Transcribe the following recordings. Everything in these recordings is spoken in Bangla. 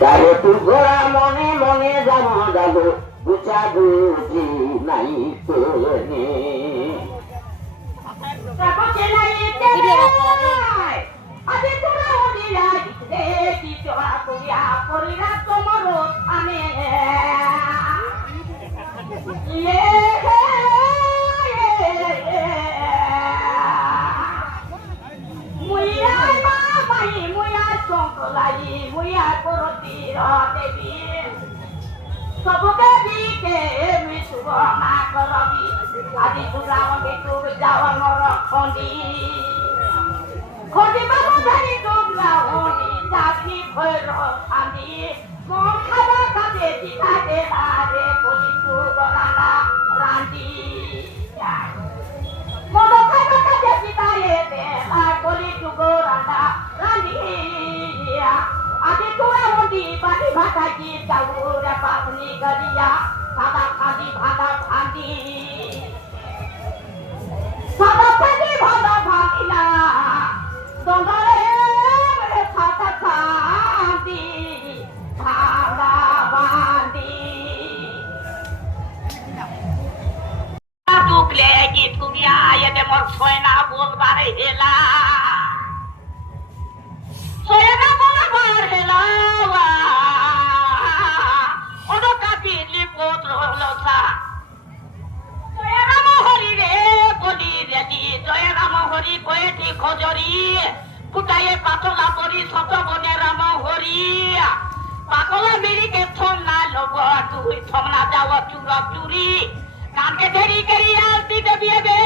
তারে তুই ঘোরা মনে মনে যাবো যাবো বুঝা বুঝি নাই তোনে सबके बीके विश्व ना करबी आदि दुराव बेटू जावा मोर खंडी खंडी बाबू धरी दुबला होनी जाती भैर खांदी मन खादा खादे दिखा दे रे कोली तू बराना रांडी मन खादा खादे दिखा दे कोली तू बराना रांडी आदि दुरावंदी बाटी भाटा की जाऊरा पापनी गरिया सादा खादी भादा भांडी सादा खादी भादा भांडीला दोंगरे मेरे सादा खादी भादा भांडी दुखले गीत कुमिया ये दे मोर सोयना बोल बारे हेला सोयना बोल बार हेला খজরি ফুটায়ে পাতলা পরি শত বনে রাম হরি পাকলা মিরিকে থম না লব তুই থম না যাও চুর চুরি কানকে ধরি করি আর দিতে বিয়ে বে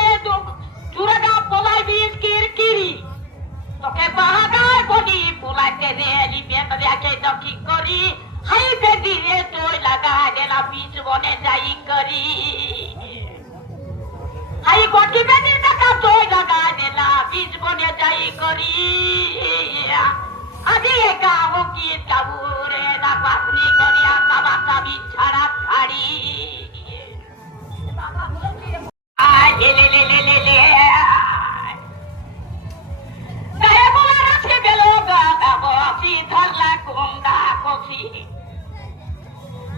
চুরাগা পলাই বিষ কিরকিরি তোকে বাহাগায় বনি পুলাইতে রে লিপে দেখে তো কি করি হাই বেদি রে তুই লাগা গেলা বিষ বনে যাই করি হাই গটি বেদি দেখা তুই লাগা গেলা বিষ বনে যাই করি আজি গাও কি তাবুরে না পাতনি করিয়া সাবা সাবি ছাড়া ছাড়ি আয় লে লে লে লে লে গায়ে বলা রাখে বেলো গা বসি ধরলা কুমদা কফি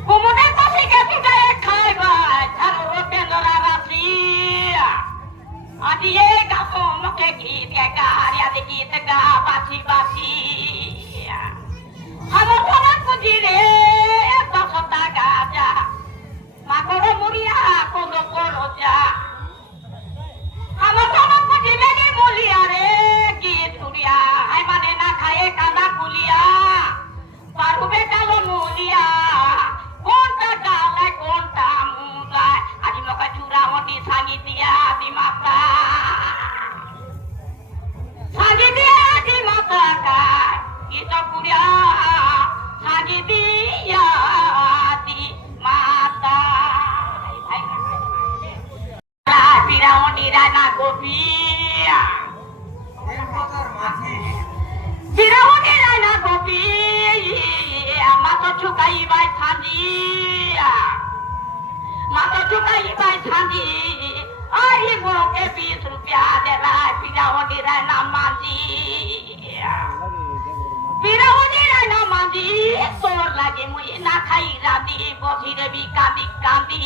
কুমদে কফি গেছি গায়ে খাইবা আর রোটে লড়া রাখি আজি গাও মকে গীত গা আরিয়া দে গীত গা বাসি বাসি আমার ঘরে পুজি রে দশটা গাজা মাগরে মুড়িয়া কোন করো যা আমার ঘরে পুজি লেগে মুলিয়া রে গীত তুলিয়া হাই মানে না খায়ে কাদা কুলিয়া পারুবে কালো মুলিয়া কোনটা গালে কোনটা মুলায় আজি মকে চূড়ামতি সাঙ্গি দিয়া দি মাতা সাঙ্গি দিয়া দি মাতা গায় গীত কুড়িয়া সাঙ্গি দিয়া দি মাতা বিরামনি রানা গোপিয়া বিরামনি রানা গোপী মাথা চুকাই বাই থানি মাথা চুকাই বাই থানি আরে মোকে 20 রুপিয়া দেলা বিরামনি রানা মাঝি বিরামনি রানা মাঝি তোর লাগে মুই না খাই রাদি বসি রবি কাঁদি কাঁদি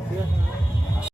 Dia,